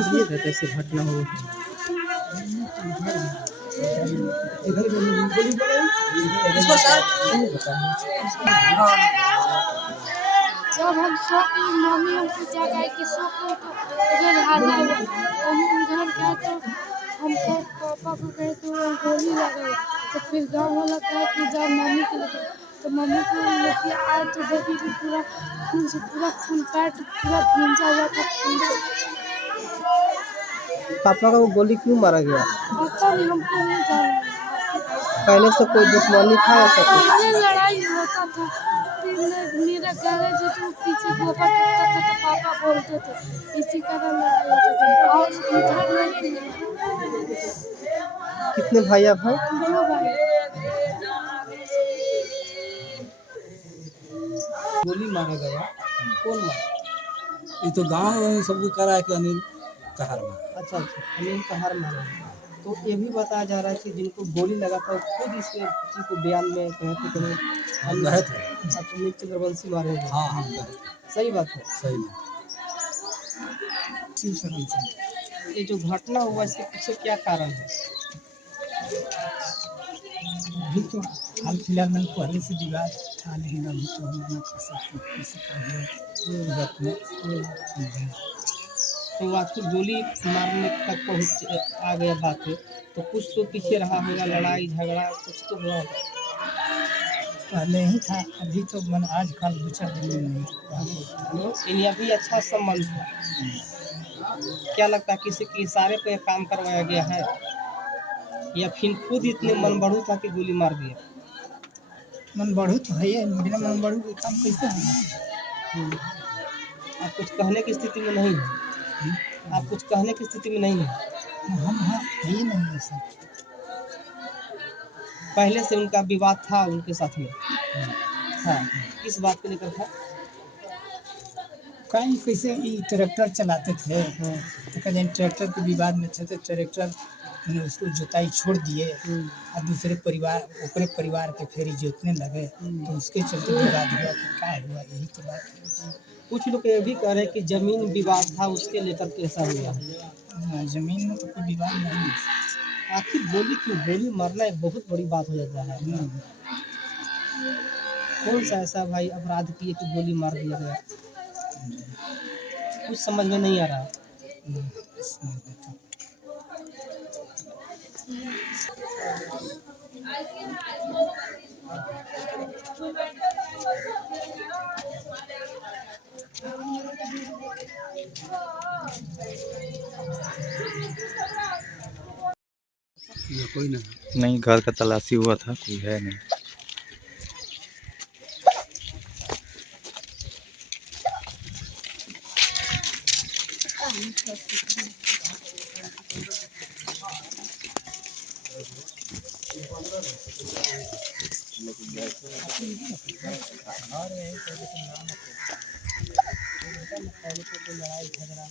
इसलिए था कैसे घटना हो। इसको सर नहीं पता है। जब हम सो के मम्मी हमको जगाई के सो के तो इधर हल्ला हुआ, हम उधर गए तो हमको पापा को कहे तो गोली लगा, तो फिर गाँव वाला कहा कि जाओ मम्मी को लेकर, तो मम्मी को लेके आए तो देखी कि पूरा खून से पूरा खून पैट पूरा भींजा हुआ था खून से। पापा का वो गोली क्यों मारा गया? पता नहीं, हमको नहीं जाना। पहले से कोई दुश्मनी था ऐसा कुछ? पहले लड़ाई होता था, फिर मेरा गैरेज है तो पीछे गोबर टूटता था तो पापा बोलते थे, इसी कारण लड़ाई होता था। और इधर नहीं। कितने भाई आप हैं? 2 भाई। गोली मारा गया, कौन मारा? ये तो गांव में सबको करा है कि अनिल कहार में। अच्छा, अनिल कहार मारा। तो ये भी बताया जा रहा है कि जिनको गोली लगा था खुद इस चीज को बयान में कहते थे हम गए थे। अनिल चंद्रवंशी मारे हैं। हाँ हम गए थे। सही बात है। सही बात। ये जो घटना हुआ इसके पीछे क्या कारण है? अभी तो हाल फिलहाल में पहले से विवाद था, लेकिन अभी तो हम मना कर सकते किसी का हुआ बात में। तो आखिर गोली मारने तक पहुँच आ गया बात है, तो कुछ तो पीछे रहा होगा, लड़ाई झगड़ा कुछ तो हुआ होगा। पहले ही था, अभी तो मन आजकल 2-4 दिन में नहीं। इन्हें अभी अच्छा संबंध था। क्या लगता है किसी के इशारे पे काम करवाया गया है या फिर खुद इतने मन बढ़ू था कि गोली मार दिया? मन बढ़ू तो है, बिना मन बढ़ू के काम कैसे होगा? आप कुछ कहने की स्थिति में नहीं है। आप कुछ कहने की स्थिति में नहीं है। हम हाँ ये नहीं है सर। पहले से उनका विवाद था उनके साथ में। हाँ, किस बात को लेकर था? कहीं कैसे ये ट्रैक्टर चलाते थे, तो कहीं ट्रैक्टर के विवाद में थे तो ट्रैक्टर ने उसको जोताई छोड़ दिए और दूसरे परिवार ओकरे परिवार के फिर जोतने लगे, तो उसके चलते विवाद हुआ कि क्या हुआ, यही तो बात है। कुछ लोग ये भी कह रहे हैं कि जमीन विवाद था उसके लेकर कैसा हुआ। जमीन में तो कोई विवाद नहीं है। आखिर गोली क्यों? गोली मारना एक बहुत बड़ी बात हो जाता है। कौन सा ऐसा भाई अपराध किए कि गोली मार दिया गया? कुछ समझ में नहीं आ रहा। कोई नहीं, घर का तलाशी हुआ था, कोई है नहीं। लड़ाई झगड़ा